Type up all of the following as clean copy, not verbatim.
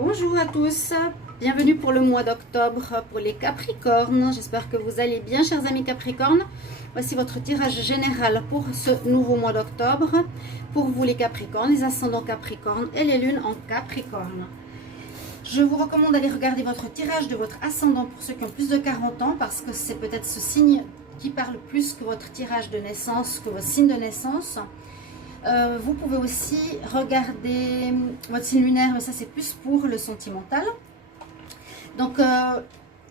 Bonjour à tous, bienvenue pour le mois d'octobre pour les Capricornes. J'espère que vous allez bien, chers amis Capricornes. Voici votre tirage général pour ce nouveau mois d'octobre. Pour vous les Capricornes, les ascendants Capricornes et les lunes en Capricorne. Je vous recommande d'aller regarder votre tirage de votre ascendant pour ceux qui ont plus de 40 ans parce que c'est peut-être ce signe qui parle plus que votre tirage de naissance, que votre signe de naissance. Vous pouvez aussi regarder votre signe lunaire, mais ça c'est plus pour le sentimental. Donc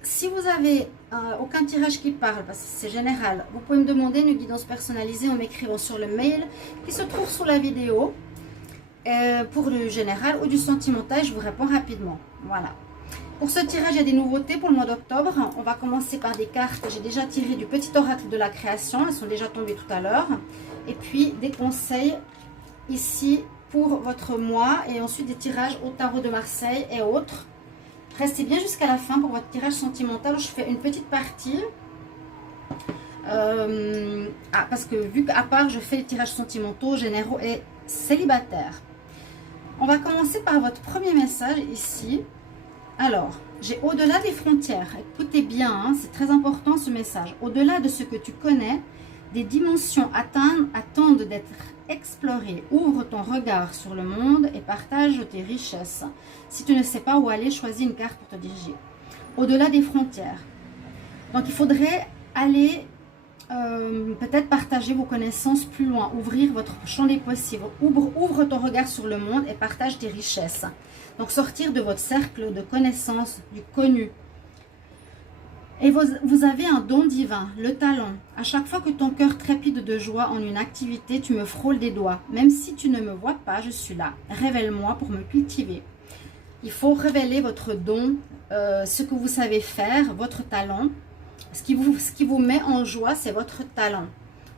si vous avez aucun tirage qui parle, parce que c'est général, vous pouvez me demander une guidance personnalisée en m'écrivant sur le mail qui se trouve sous la vidéo pour le général ou du sentimental. Je vous réponds rapidement. Voilà. Pour ce tirage, il y a des nouveautés pour le mois d'octobre. On va commencer par des cartes. J'ai déjà tiré du petit oracle de la création. Elles sont déjà tombées tout à l'heure. Et puis des conseils ici pour votre mois. Et ensuite des tirages au tarot de Marseille et autres. Restez bien jusqu'à la fin pour votre tirage sentimental où je fais une petite partie. Parce que vu qu'à part je fais les tirages sentimentaux, généraux et célibataires. On va commencer par votre premier message ici. Alors, j'ai au-delà des frontières. Écoutez bien, hein, c'est très important ce message. Au-delà de ce que tu connais, des dimensions attendent d'être explorées. Ouvre ton regard sur le monde et partage tes richesses. Si tu ne sais pas où aller, choisis une carte pour te diriger. Au-delà des frontières. Donc, il faudrait aller peut-être partager vos connaissances plus loin. Ouvrir votre champ des possibles. Ouvre ton regard sur le monde et partage tes richesses. Donc, sortir de votre cercle de connaissances, du connu. Et vous avez un don divin, le talent. À chaque fois que ton cœur trépide de joie en une activité, tu me frôles des doigts. Même si tu ne me vois pas, je suis là. Révèle-moi pour me cultiver. Il faut révéler votre don, ce que vous savez faire, votre talent. Ce qui vous met en joie, c'est votre talent.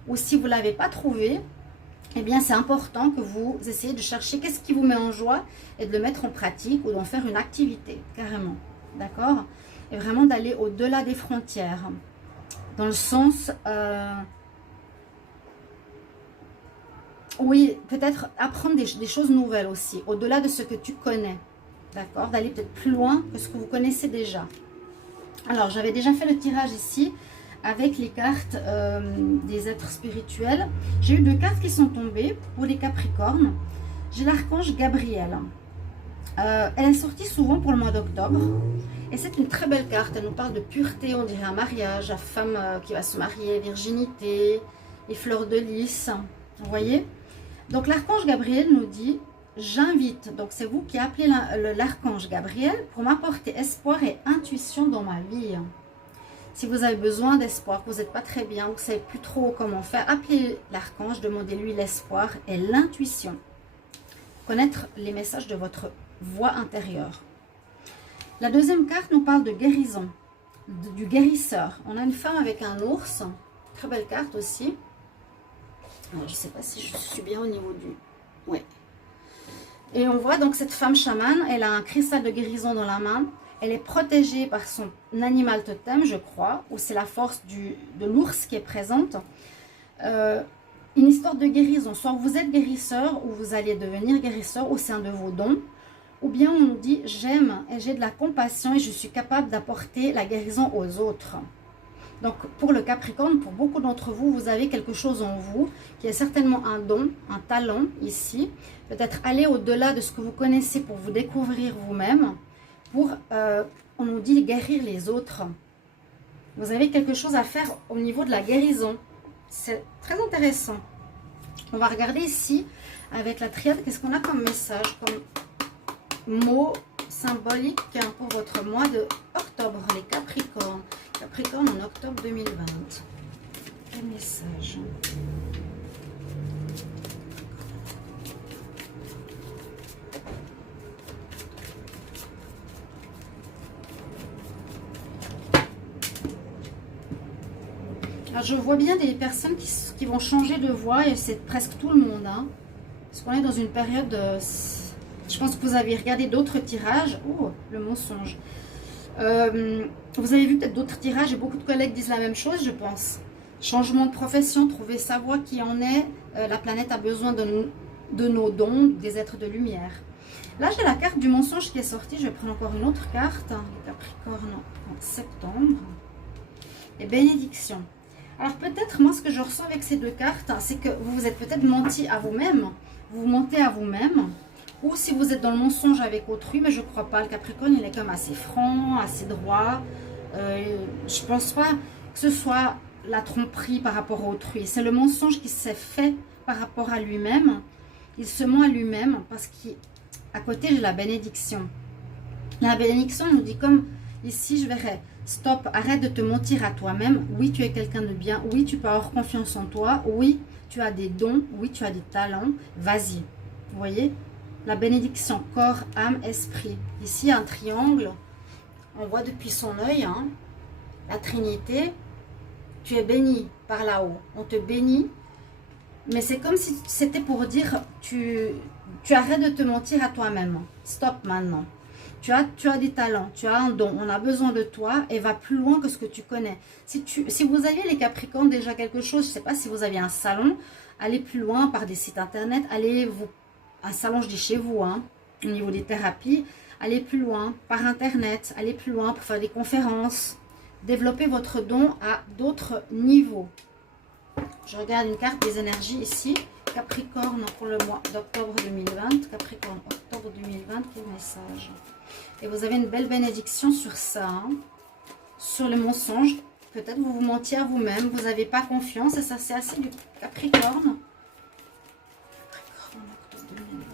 Ou si vous ne l'avez pas trouvé, eh bien, c'est important que vous essayez de chercher qu'est-ce qui vous met en joie et de le mettre en pratique ou d'en faire une activité, carrément. D'accord? Et vraiment d'aller au-delà des frontières. Dans le sens... oui, peut-être apprendre des choses nouvelles aussi, au-delà de ce que tu connais. D'accord? D'aller peut-être plus loin que ce que vous connaissez déjà. Alors, j'avais déjà fait le tirage ici avec les cartes des êtres spirituels. J'ai eu deux cartes qui sont tombées pour les Capricornes. J'ai l'archange Gabriel. Elle est sortie souvent pour le mois d'octobre. Et c'est une très belle carte. Elle nous parle de pureté, on dirait un mariage, la femme qui va se marier, virginité, les fleurs de lys. Vous voyez? Donc l'archange Gabriel nous dit, j'invite, donc c'est vous qui appelez l'archange Gabriel pour m'apporter espoir et intuition dans ma vie. Si vous avez besoin d'espoir, que vous n'êtes pas très bien, vous ne savez plus trop comment faire, appelez l'archange, demandez-lui l'espoir et l'intuition. Connaître les messages de votre voix intérieure. La deuxième carte nous parle de guérison, du guérisseur. On a une femme avec un ours, très belle carte aussi. Alors, je ne sais pas si je suis bien au niveau du... Oui. Et on voit donc cette femme chamane, elle a un cristal de guérison dans la main. Elle est protégée par son animal totem, je crois, ou c'est la force de l'ours qui est présente. Une histoire de guérison. Soit vous êtes guérisseur, ou vous allez devenir guérisseur au sein de vos dons. Ou bien on nous dit, j'aime et j'ai de la compassion et je suis capable d'apporter la guérison aux autres. Donc pour le Capricorne, pour beaucoup d'entre vous, vous avez quelque chose en vous qui est certainement un don, un talent ici. Peut-être aller au-delà de ce que vous connaissez pour vous découvrir vous-même. Pour, on nous dit, guérir les autres. Vous avez quelque chose à faire au niveau de la guérison. C'est très intéressant. On va regarder ici, avec la triade, qu'est-ce qu'on a comme message, comme mot symbolique pour votre mois de octobre, les Capricornes. Capricorne en octobre 2020. Quel message? Alors, je vois bien des personnes qui vont changer de voix et c'est presque tout le monde. Hein, parce qu'on est dans une période... je pense que vous avez regardé d'autres tirages. Oh, le mensonge. Vous avez vu peut-être d'autres tirages et beaucoup de collègues disent la même chose, je pense. Changement de profession, trouver sa voie qui en est. La planète a besoin de nos dons, des êtres de lumière. Là, j'ai la carte du mensonge qui est sortie. Je vais prendre encore une autre carte. Le Capricorne en septembre. Et bénédiction. Alors peut-être, moi, ce que je ressens avec ces deux cartes, c'est que vous vous êtes peut-être menti à vous-même. Vous mentez à vous-même. Ou si vous êtes dans le mensonge avec autrui, mais je ne crois pas. Le Capricorne, il est comme assez franc, assez droit. Je ne pense pas que ce soit la tromperie par rapport à autrui. C'est le mensonge qui s'est fait par rapport à lui-même. Il se ment à lui-même parce qu'à côté, j'ai la bénédiction. La bénédiction nous dit comme ici, je verrai, stop, arrête de te mentir à toi-même. Oui, tu es quelqu'un de bien. Oui, tu peux avoir confiance en toi. Oui, tu as des dons. Oui, tu as des talents. Vas-y. Vous voyez? La bénédiction, corps, âme, esprit. Ici, un triangle. On voit depuis son œil, hein, la Trinité. Tu es béni par là-haut. On te bénit. Mais c'est comme si c'était pour dire, tu arrêtes de te mentir à toi-même. Stop maintenant. Tu as des talents, tu as un don, on a besoin de toi et va plus loin que ce que tu connais. Si vous aviez les Capricornes déjà quelque chose, je ne sais pas si vous aviez un salon, allez plus loin par des sites internet, un salon je dis chez vous, hein, au niveau des thérapies, allez plus loin par internet, allez plus loin pour faire des conférences, développer votre don à d'autres niveaux. Je regarde une carte des énergies ici. Capricorne pour le mois d'octobre 2020. Capricorne, octobre 2020, quel message? Et vous avez une belle bénédiction sur ça. Hein, sur le mensonge. Peut-être vous vous mentiez à vous-même. Vous n'avez pas confiance. Et ça, c'est assez du Capricorne. Capricorne, octobre 2020.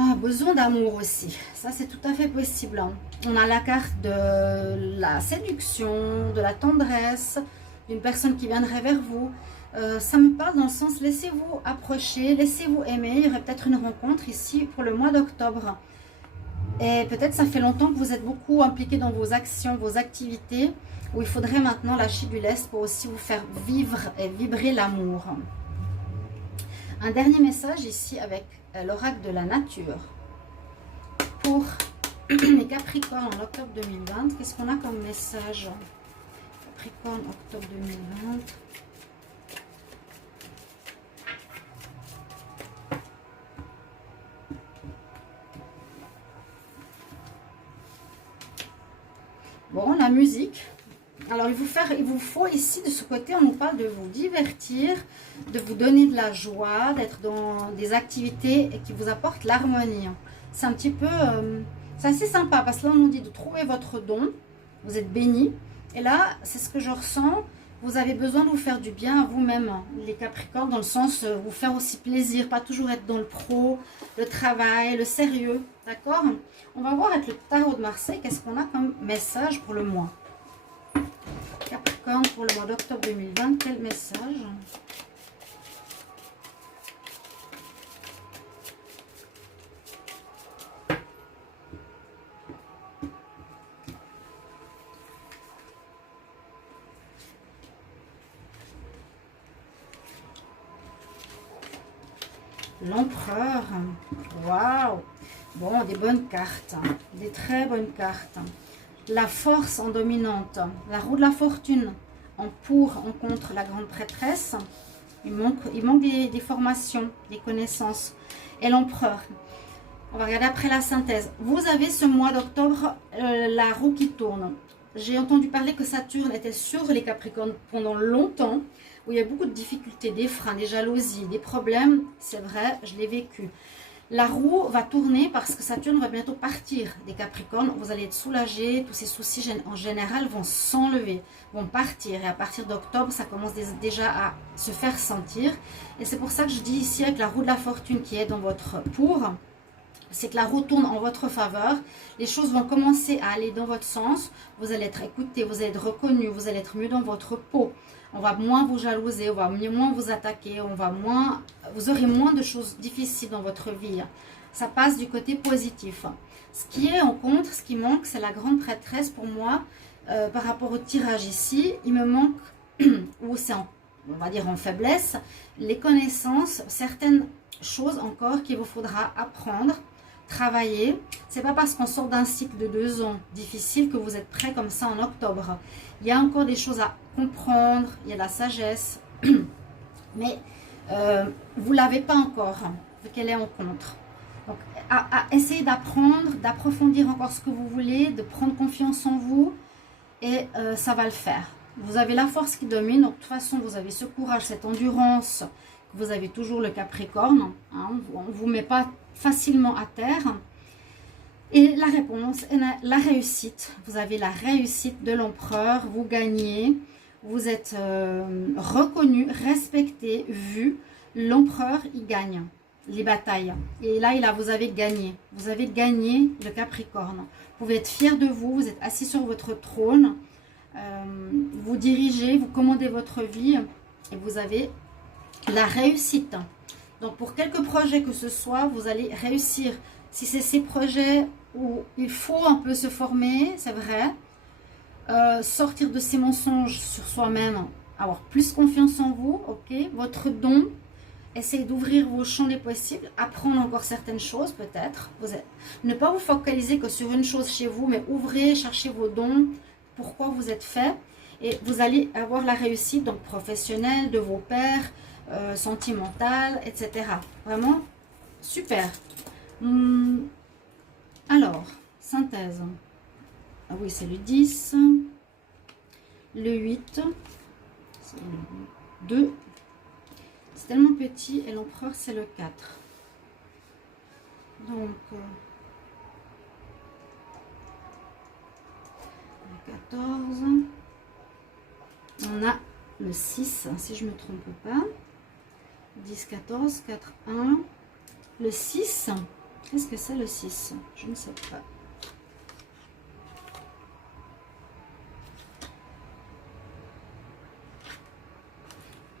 Ah, besoin d'amour aussi, ça c'est tout à fait possible. Hein. On a la carte de la séduction, de la tendresse, d'une personne qui viendrait vers vous. Ça me parle dans le sens, laissez-vous approcher, laissez-vous aimer. Il y aurait peut-être une rencontre ici pour le mois d'octobre. Et peut-être ça fait longtemps que vous êtes beaucoup impliqué dans vos actions, vos activités, où il faudrait maintenant lâcher du lest pour aussi vous faire vivre et vibrer l'amour. Un dernier message ici avec l'oracle de la nature pour les Capricornes en octobre 2020. Qu'est-ce qu'on a comme message? Capricorne, octobre 2020. Bon, la musique. Alors, il vous faut ici, de ce côté, on nous parle de vous divertir, de vous donner de la joie, d'être dans des activités qui vous apportent l'harmonie. C'est un petit peu, c'est assez sympa parce que là, on nous dit de trouver votre don. Vous êtes béni. Et là, c'est ce que je ressens. Vous avez besoin de vous faire du bien à vous-même, les Capricornes, dans le sens vous faire aussi plaisir, pas toujours être dans le pro, le travail, le sérieux. D'accord? On va voir avec le tarot de Marseille, qu'est-ce qu'on a comme message pour le mois. Capricorne pour le mois d'octobre 2020, quel message? L'empereur. Waouh! Bon, des bonnes cartes, des très bonnes cartes. La force en dominante, la roue de la fortune en pour, en contre, la grande prêtresse. Il manque des formations, des connaissances. Et l'empereur. On va regarder après la synthèse. Vous avez ce mois d'octobre la roue qui tourne. J'ai entendu parler que Saturne était sur les Capricornes pendant longtemps, où il y a beaucoup de difficultés, des freins, des jalousies, des problèmes. C'est vrai, je l'ai vécu. La roue va tourner parce que Saturne va bientôt partir des Capricornes. Vous allez être soulagé. Tous ces soucis en général vont s'enlever, vont partir. Et à partir d'octobre, ça commence déjà à se faire sentir. Et c'est pour ça que je dis ici avec la roue de la fortune qui est dans votre pour, c'est que la roue tourne en votre faveur. Les choses vont commencer à aller dans votre sens. Vous allez être écouté, vous allez être reconnu, vous allez être mieux dans votre peau. On va moins vous jalouser, on va moins vous attaquer, vous aurez moins de choses difficiles dans votre vie. Ça passe du côté positif. Ce qui est en contre, ce qui manque, c'est la grande prêtresse pour moi. Par rapport au tirage ici, il me manque, ou c'est on va dire en faiblesse, les connaissances, certaines choses encore qu'il vous faudra apprendre travailler. C'est pas parce qu'on sort d'un cycle de 2 ans difficile que vous êtes prêt comme ça en octobre. Il y a encore des choses à comprendre, il y a la sagesse, mais vous ne l'avez pas encore, vu qu'elle est en contre. Donc, à essayer d'apprendre, d'approfondir encore ce que vous voulez, de prendre confiance en vous, et ça va le faire. Vous avez la force qui domine, donc de toute façon, vous avez ce courage, cette endurance, vous avez toujours le Capricorne, hein, on ne vous met pas facilement à terre. Et la réponse est la réussite. Vous avez la réussite de l'empereur, vous gagnez, vous êtes reconnu, respecté, vu. L'empereur, il gagne les batailles. Et là, vous avez gagné. Vous avez gagné le Capricorne. Vous pouvez être fier de vous, vous êtes assis sur votre trône, vous dirigez, vous commandez votre vie et vous avez la réussite. Donc pour quelques projets que ce soit, vous allez réussir. Si c'est ces projets où il faut un peu se former, c'est vrai, sortir de ces mensonges sur soi-même, avoir plus confiance en vous, ok, votre don, essayez d'ouvrir vos champs des possibles, apprendre encore certaines choses peut-être, ne pas vous focaliser que sur une chose chez vous, mais ouvrez, cherchez vos dons, pourquoi vous êtes fait, et vous allez avoir la réussite donc professionnelle, de vos pairs, sentimentale, etc. Vraiment, super. Alors, synthèse. Ah oui, c'est le 10, le 8, c'est le 2, c'est tellement petit, et l'empereur, c'est le 4. Donc, le 14, on a le 6, si je ne me trompe pas, 10, 14, 4, 1, le 6, qu'est-ce que c'est le 6? Je ne sais pas.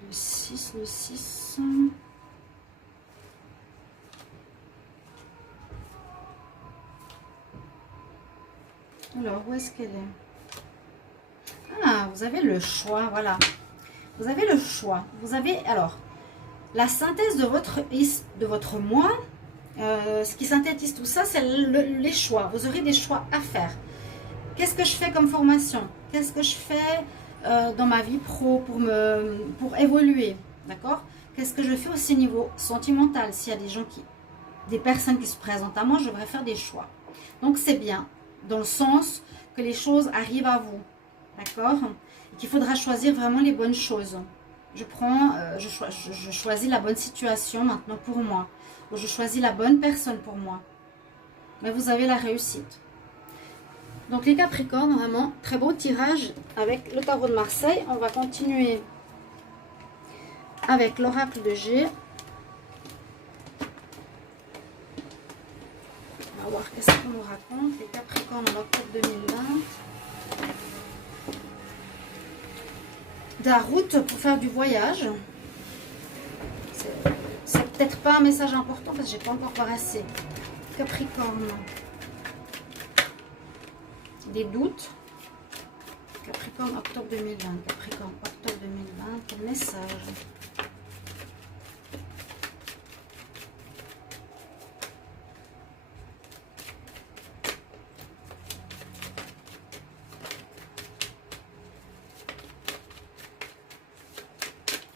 Le 6, le 6. Alors, où est-ce qu'elle est? Ah, vous avez le choix, voilà. Vous avez le choix. Vous avez, alors, la synthèse de votre moi. Ce qui synthétise tout ça, c'est les choix. Vous aurez des choix à faire. Qu'est-ce que je fais comme formation? Qu'est-ce que je fais dans ma vie pro pour évoluer? D'accord? Qu'est-ce que je fais aussi au niveau sentimental? S'il y a des personnes qui se présentent à moi, je devrais faire des choix. Donc c'est bien, dans le sens que les choses arrivent à vous. D'accord? Et qu'il faudra choisir vraiment les bonnes choses. Je choisis la bonne situation maintenant pour moi. Je choisis la bonne personne pour moi. Mais vous avez la réussite. Donc les Capricornes, vraiment, très beau tirage avec le tarot de Marseille. On va continuer avec l'oracle de G. On va voir qu'est-ce qu'on nous raconte. Les Capricornes en octobre 2020. De la route pour faire du voyage. C'est peut-être pas un message important parce que j'ai pas encore parassé. Capricorne. Des doutes. Capricorne, octobre 2020. Capricorne, octobre 2020. Quel message?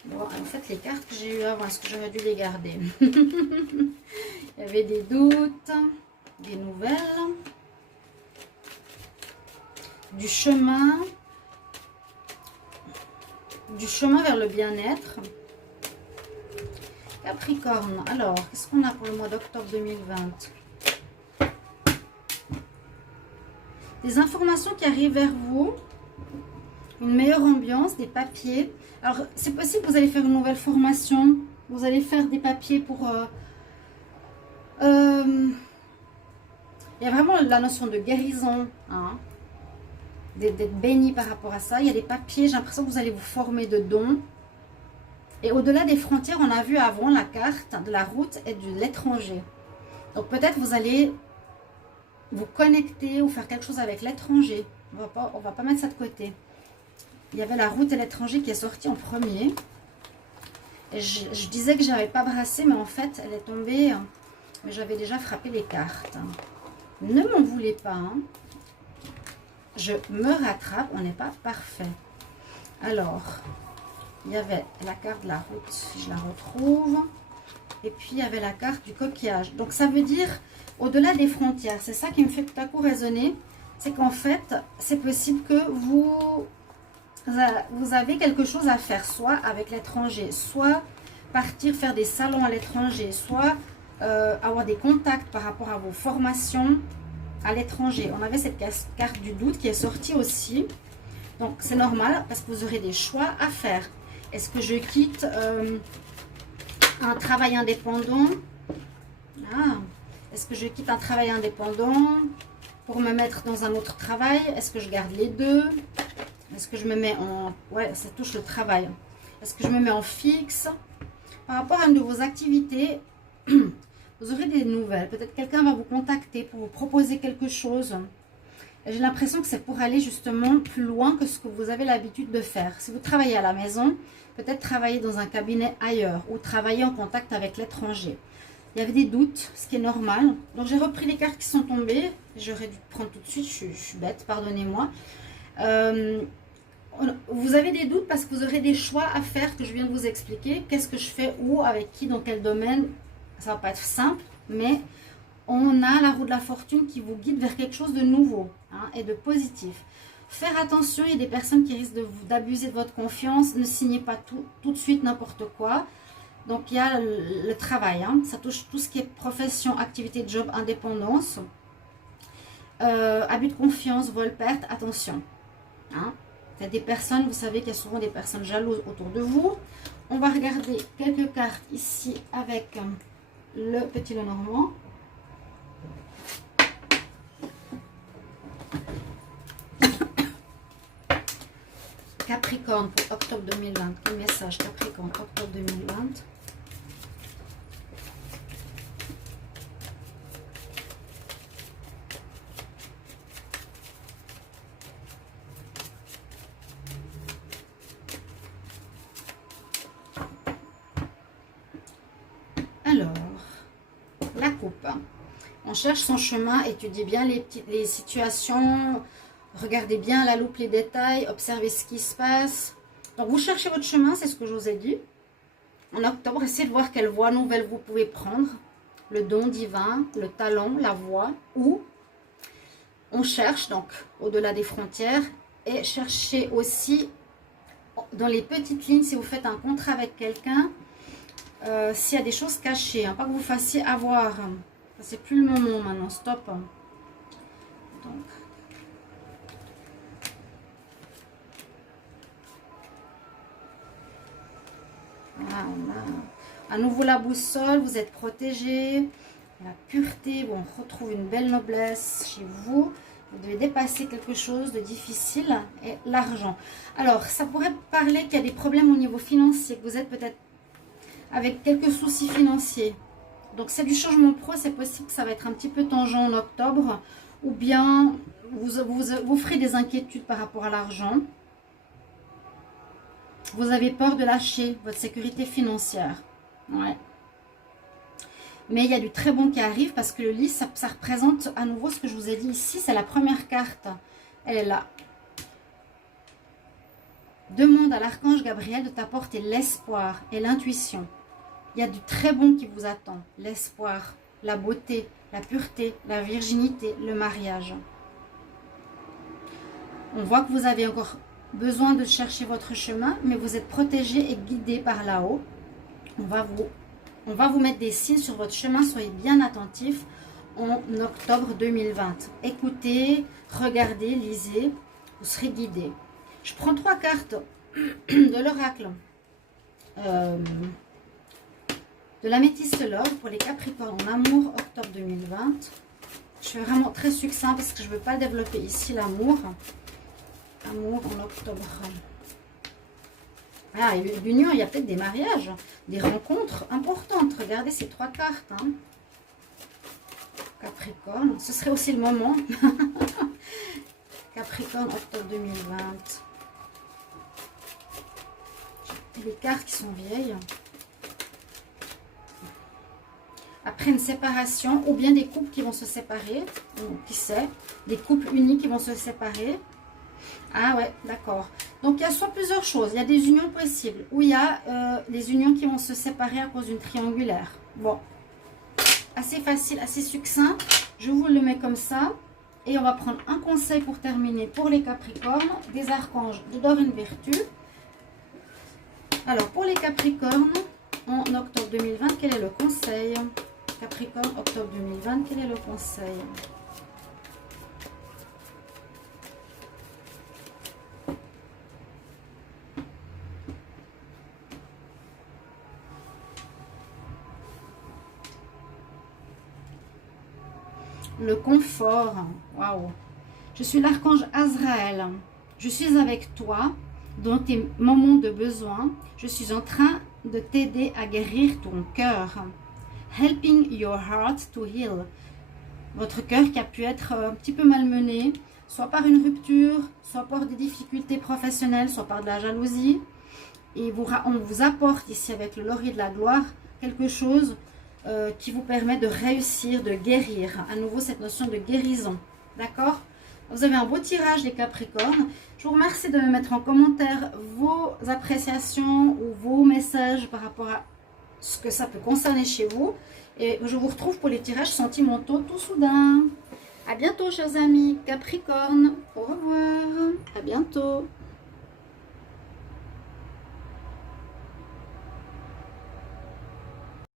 Bon, en fait, les cartes que j'ai eues avant, est-ce que j'aurais dû les garder? Il y avait des doutes, des nouvelles, du chemin vers le bien-être. Capricorne, alors, qu'est-ce qu'on a pour le mois d'octobre 2020? Des informations qui arrivent vers vous, une meilleure ambiance, des papiers. Alors, c'est possible que vous allez faire une nouvelle formation, vous allez faire des papiers pour... il y a vraiment la notion de guérison, hein, d'être béni par rapport à ça. Il y a des papiers, j'ai l'impression que vous allez vous former de dons. Et au-delà des frontières, on a vu avant la carte de la route et de l'étranger. Donc peut-être vous allez vous connecter ou faire quelque chose avec l'étranger. On va pas mettre ça de côté. Il y avait la route et l'étranger qui est sortie en premier. Et je disais que je n'avais pas brassé, mais en fait, elle est tombée mais j'avais déjà frappé les cartes. Ne m'en voulez pas. Hein. Je me rattrape, on n'est pas parfait. Alors, il y avait la carte de la route, si je la retrouve. Et puis, il y avait la carte du coquillage. Donc, ça veut dire au-delà des frontières. C'est ça qui me fait tout à coup raisonner. C'est qu'en fait, c'est possible que vous avez quelque chose à faire, soit avec l'étranger, soit partir faire des salons à l'étranger, soit avoir des contacts par rapport à vos formations à l'étranger. On avait cette carte du doute qui est sortie aussi. Donc, c'est normal parce que vous aurez des choix à faire. Est-ce que je quitte un travail indépendant? Est-ce que je quitte un travail indépendant pour me mettre dans un autre travail? Est-ce que je garde les deux? Est-ce que je me mets en... Ouais, ça touche le travail. Est-ce que je me mets en fixe? Par rapport à une de vos activités, vous aurez des nouvelles. Peut-être quelqu'un va vous contacter pour vous proposer quelque chose. J'ai l'impression que c'est pour aller justement plus loin que ce que vous avez l'habitude de faire. Si vous travaillez à la maison, peut-être travailler dans un cabinet ailleurs ou travailler en contact avec l'étranger. Il y avait des doutes, ce qui est normal. Donc, j'ai repris les cartes qui sont tombées. J'aurais dû prendre tout de suite, je suis bête, pardonnez-moi. Vous avez des doutes parce que vous aurez des choix à faire que je viens de vous expliquer. Qu'est-ce que je fais, où, avec qui, dans quel domaine? Ça ne va pas être simple, mais on a la roue de la fortune qui vous guide vers quelque chose de nouveau et de positif. Faire attention, il y a des personnes qui risquent d'abuser de votre confiance. Ne signez pas tout de suite n'importe quoi. Donc, il y a le travail. Ça touche tout ce qui est profession, activité, job, indépendance. Abus de confiance, vol, perte, attention. Il y a des personnes, vous savez qu'il y a souvent des personnes jalouses autour de vous. On va regarder quelques cartes ici avec le petit Lenormand. Capricorne pour octobre 2020. Quel message Capricorne, octobre 2020? Alors, la coupe. On cherche son chemin, étudiez bien les situations, regardez bien à la loupe les détails, observez ce qui se passe. Donc, vous cherchez votre chemin, c'est ce que je vous ai dit. En octobre, essayez de voir quelle voie nouvelle vous pouvez prendre. Le don divin, le talent, la voie. Ou on cherche, donc, au-delà des frontières. Et cherchez aussi, dans les petites lignes, si vous faites un contrat avec quelqu'un, s'il y a des choses cachées. Pas que vous fassiez avoir. C'est plus le moment maintenant, stop. Donc, voilà. À nouveau la boussole, vous êtes protégé. La pureté, bon, on retrouve une belle noblesse chez vous. Vous devez dépasser quelque chose de difficile. Et l'argent. Alors, ça pourrait parler qu'il y a des problèmes au niveau financier, que vous êtes peut-être avec quelques soucis financiers. Donc, c'est du changement pro, c'est possible que ça va être un petit peu tangent en octobre. Ou bien, vous ferez des inquiétudes par rapport à l'argent. Vous avez peur de lâcher votre sécurité financière. Ouais. Mais il y a du très bon qui arrive parce que le lit, ça représente à nouveau ce que je vous ai dit ici. C'est la première carte. Elle est là. Demande à l'archange Gabriel de t'apporter l'espoir et l'intuition. Il y a du très bon qui vous attend. L'espoir, la beauté, la pureté, la virginité, le mariage. On voit que vous avez encore besoin de chercher votre chemin, mais vous êtes protégé et guidé par là-haut. On va vous mettre des signes sur votre chemin. Soyez bien attentifs en octobre 2020. Écoutez, regardez, lisez. Vous serez guidé. Je prends 3 cartes de l'oracle. De l'améthyste love pour les Capricornes en amour, octobre 2020. Je fais vraiment très succinct parce que je ne veux pas développer ici l'amour. Amour en octobre. Ah, et l'union, il y a peut-être des mariages, des rencontres importantes. Regardez ces 3 cartes. Capricorne, ce serait aussi le moment. Capricorne, octobre 2020. Et les cartes qui sont vieilles. après une séparation, ou bien des couples qui vont se séparer, ou qui sait, des couples unis qui vont se séparer. Ah ouais, d'accord. Donc, il y a soit plusieurs choses. Il y a des unions possibles, ou il y a des unions qui vont se séparer à cause d'une triangulaire. Bon, assez facile, assez succinct. Je vous le mets comme ça. Et on va prendre un conseil pour terminer pour les Capricornes, des archanges de Dorine Virtue. Alors, pour les Capricornes, en octobre 2020, quel est le conseil? Capricorne, octobre 2020, quel est le conseil? Le confort. Waouh. Je suis l'archange Azraël. Je suis avec toi dans tes moments de besoin. Je suis en train de t'aider à guérir ton cœur. Helping your heart to heal. Votre cœur qui a pu être un petit peu malmené, soit par une rupture, soit par des difficultés professionnelles, soit par de la jalousie. Et on vous apporte ici avec le laurier de la gloire quelque chose qui vous permet de réussir, de guérir. À nouveau, cette notion de guérison. D'accord? Vous avez un beau tirage, les Capricornes. Je vous remercie de me mettre en commentaire vos appréciations ou vos messages par rapport à ce que ça peut concerner chez vous. Et je vous retrouve pour les tirages sentimentaux tout soudain. À bientôt, chers amis Capricornes. Au revoir. À bientôt.